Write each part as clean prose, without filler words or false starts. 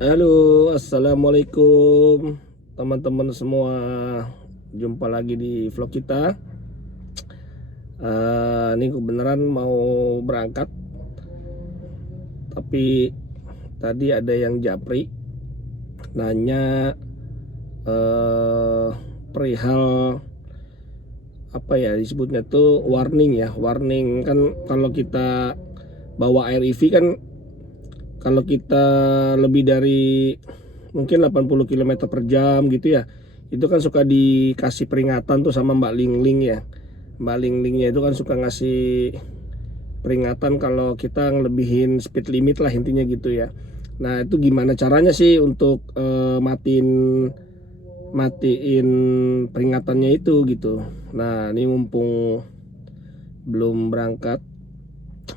Halo, assalamualaikum teman-teman semua. Jumpa lagi di vlog kita. Ini kebenaran mau berangkat, tapi tadi ada yang japri nanya perihal apa ya disebutnya tuh warning ya. Warning kan kalau kita bawa air EV kan, kalau kita lebih dari mungkin 80 km per jam gitu ya, itu kan suka dikasih peringatan tuh sama Mbak Ling Ling ya. Mbak Ling Lingnya itu kan suka ngasih peringatan kalau kita ngelebihin speed limit lah, intinya gitu ya. Nah itu gimana caranya sih untuk matiin peringatannya itu gitu. Nah ini mumpung belum berangkat,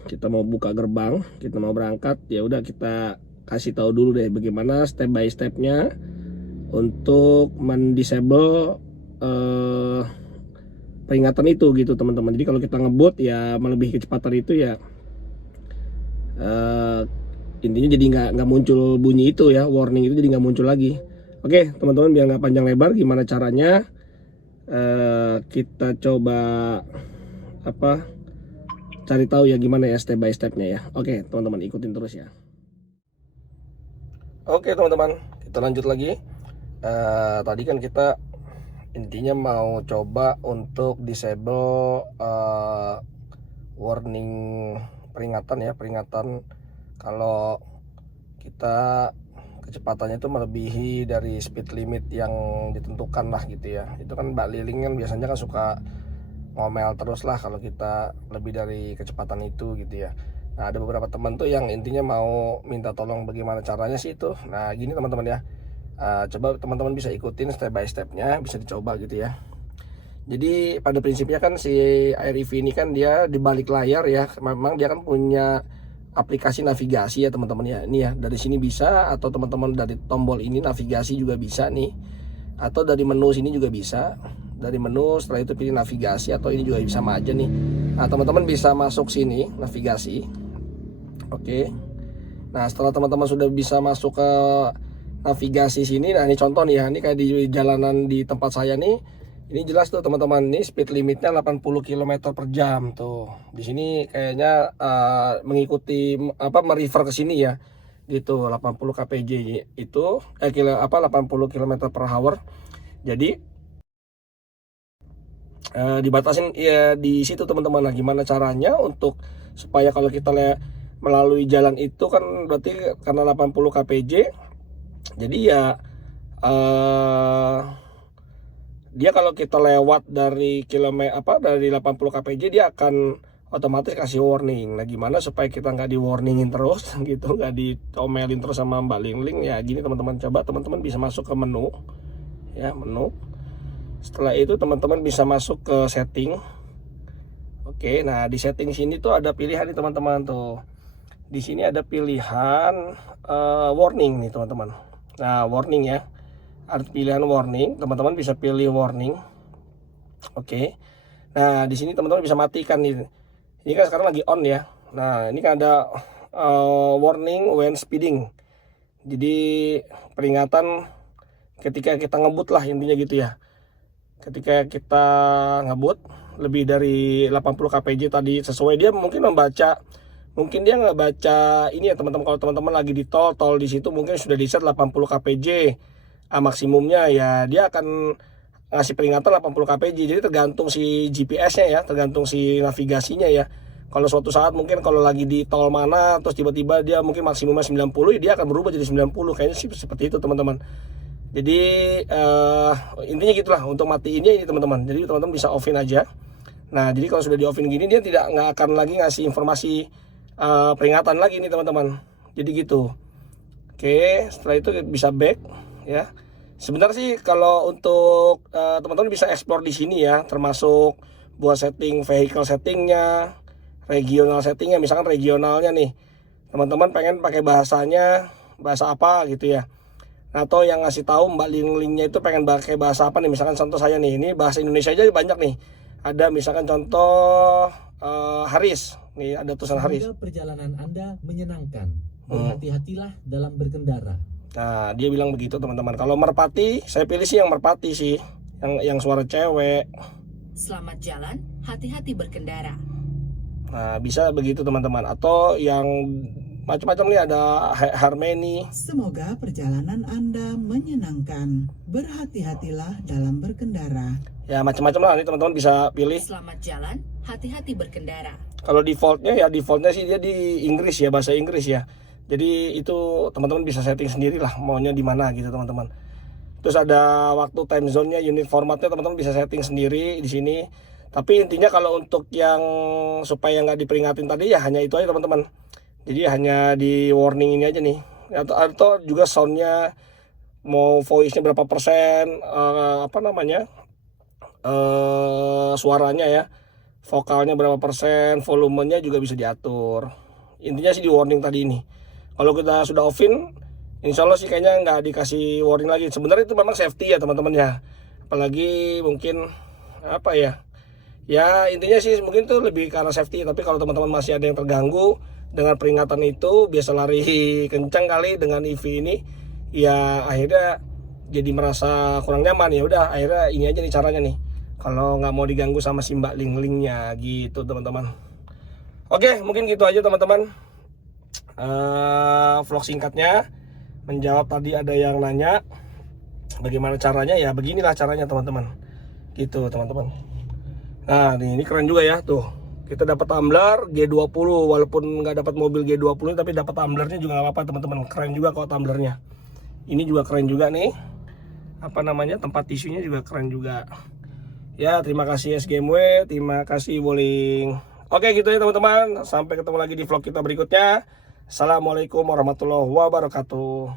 kita mau buka gerbang, kita mau berangkat, ya udah kita kasih tahu dulu deh bagaimana step by stepnya untuk mendisable peringatan itu gitu teman-teman. Jadi kalau kita ngebut ya melebihi kecepatan itu ya, eh, intinya jadi nggak muncul bunyi itu ya, warning itu jadi nggak muncul lagi. Oke teman-teman, biar nggak panjang lebar, gimana caranya kita coba apa cari tahu ya gimana ya step by stepnya ya. Oke teman-teman, ikutin terus ya. Oke teman-teman, kita lanjut lagi. Tadi kan kita intinya mau coba untuk disable warning, peringatan ya, peringatan kalau kita kecepatannya itu melebihi dari speed limit yang ditentukan lah gitu ya. Itu kan Mbak Liling kan biasanya kan suka ngomel terus lah kalau kita lebih dari kecepatan itu gitu ya. Nah ada beberapa teman tuh yang intinya mau minta tolong bagaimana caranya sih itu. Nah gini teman-teman ya, coba teman-teman bisa ikutin step by stepnya, bisa dicoba gitu ya. Jadi pada prinsipnya kan si Air EV ini kan dia di balik layar ya, memang dia kan punya aplikasi navigasi ya teman-teman ya. Ini ya dari sini bisa, atau teman-teman dari tombol ini navigasi juga bisa nih, atau dari menu sini juga bisa. Dari menu setelah itu pilih navigasi, atau ini juga bisa sama aja nih. Nah teman-teman bisa masuk sini navigasi. Oke. Nah setelah teman-teman sudah bisa masuk ke navigasi sini, nah ini contoh nih ya, ini kayak di jalanan di tempat saya nih. Ini jelas tuh teman-teman, ini speed limitnya 80 km per jam tuh. Di sini kayaknya mengikuti merefer ke sini ya. Gitu, 80 kpj itu 80 km per hour. Jadi dibatasin ya di situ teman-teman. Nah, gimana caranya untuk supaya kalau kita melalui jalan itu kan berarti karena 80 kpj. Jadi ya dia kalau kita lewat dari dari 80 kpj, dia akan otomatis kasih warning. Nah gimana supaya kita nggak di warningin terus gitu, nggak diomelin terus sama Mbak Ling Ling ya. Gini teman-teman, coba teman-teman bisa masuk ke menu ya, menu. Setelah itu teman-teman bisa masuk ke setting. Oke, nah di setting sini tuh ada pilihan nih teman-teman tuh. Di sini ada pilihan warning nih teman-teman. Nah warning ya, ada pilihan warning, teman-teman bisa pilih warning. Oke. Nah, di sini teman-teman bisa matikan nih. Ini kan sekarang lagi on ya. Nah, ini kan ada warning when speeding. Jadi peringatan ketika kita ngebut lah, intinya gitu ya. Ketika kita ngebut lebih dari 80 kpj tadi, sesuai dia mungkin dia nggak baca ini ya teman-teman. Kalau teman-teman lagi di tol di situ mungkin sudah di set 80 kpj maksimumnya ya, dia akan ngasih peringatan 80 kpj. Jadi tergantung si GPS-nya ya, tergantung si navigasinya ya. Kalau suatu saat mungkin kalau lagi di tol mana terus tiba-tiba dia mungkin maksimumnya 90, dia akan berubah jadi 90, kayaknya sih seperti itu teman-teman. Jadi intinya gitulah untuk matiin ini teman-teman. Jadi teman-teman bisa offin aja. Nah jadi kalau sudah di offin gini, dia nggak akan lagi ngasih informasi peringatan lagi nih teman-teman. Jadi gitu. Oke, setelah itu bisa back ya. Sebenarnya sih kalau untuk teman-teman bisa explore di sini ya, termasuk buat setting vehicle settingnya, regional settingnya. Misalkan regionalnya nih, teman-teman pengen pakai bahasanya bahasa apa gitu ya, atau yang ngasih tahu Mbak Ling-Lingnya itu pengen pakai bahasa apa nih. Misalkan contoh saya nih, ini bahasa Indonesia aja banyak nih. Ada misalkan contoh Haris nih, ada tulisan Haris. Semoga perjalanan Anda menyenangkan. Berhati-hatilah dalam berkendara. Nah, dia bilang begitu teman-teman. Kalau merpati, saya pilih sih yang merpati sih, yang suara cewek. Selamat jalan, hati-hati berkendara. Nah, bisa begitu teman-teman. Atau yang macam-macam nih, ada Harmony. Semoga perjalanan Anda menyenangkan. Berhati-hatilah dalam berkendara. Ya macam-macam lah, nih teman-teman bisa pilih. Selamat jalan, hati-hati berkendara. Kalau defaultnya sih dia di Inggris ya, bahasa Inggris ya. Jadi itu teman-teman bisa setting sendiri lah maunya di mana gitu teman-teman. Terus ada waktu time zone-nya, unit formatnya teman-teman bisa setting sendiri di sini. Tapi intinya kalau untuk yang supaya nggak diperingatin tadi ya hanya itu aja teman-teman. Jadi hanya di warning ini aja nih. Atau juga soundnya mau voice-nya berapa persen, suaranya ya, vokalnya berapa persen, volumenya juga bisa diatur. Intinya sih di warning tadi ini. Kalau kita sudah offin, insya Allah sih kayaknya nggak dikasih warning lagi. Sebenarnya itu memang safety ya teman-teman ya. Apalagi mungkin apa ya? Ya intinya sih mungkin tuh lebih karena safety. Tapi kalau teman-teman masih ada yang terganggu dengan peringatan itu, biasa lari kencang kali dengan EV ini, ya akhirnya jadi merasa kurang nyaman. Ya udah, akhirnya ini aja nih caranya nih. Kalau nggak mau diganggu sama si Mbak Ling-Lingnya gitu teman-teman. Oke, mungkin gitu aja teman-teman. Vlog singkatnya menjawab tadi ada yang nanya bagaimana caranya, ya beginilah caranya teman-teman gitu teman-teman. Nah ini keren juga ya tuh, kita dapat tumbler G20 walaupun nggak dapat mobil G20 tapi dapat tumblernya juga nggak apa-apa teman-teman. Keren juga kok tumblernya. Ini juga keren juga nih, tempat tisunya juga keren juga ya. Terima kasih SGMW, terima kasih Wuling. Oke gitu ya teman-teman, sampai ketemu lagi di vlog kita berikutnya. Assalamualaikum warahmatullahi wabarakatuh.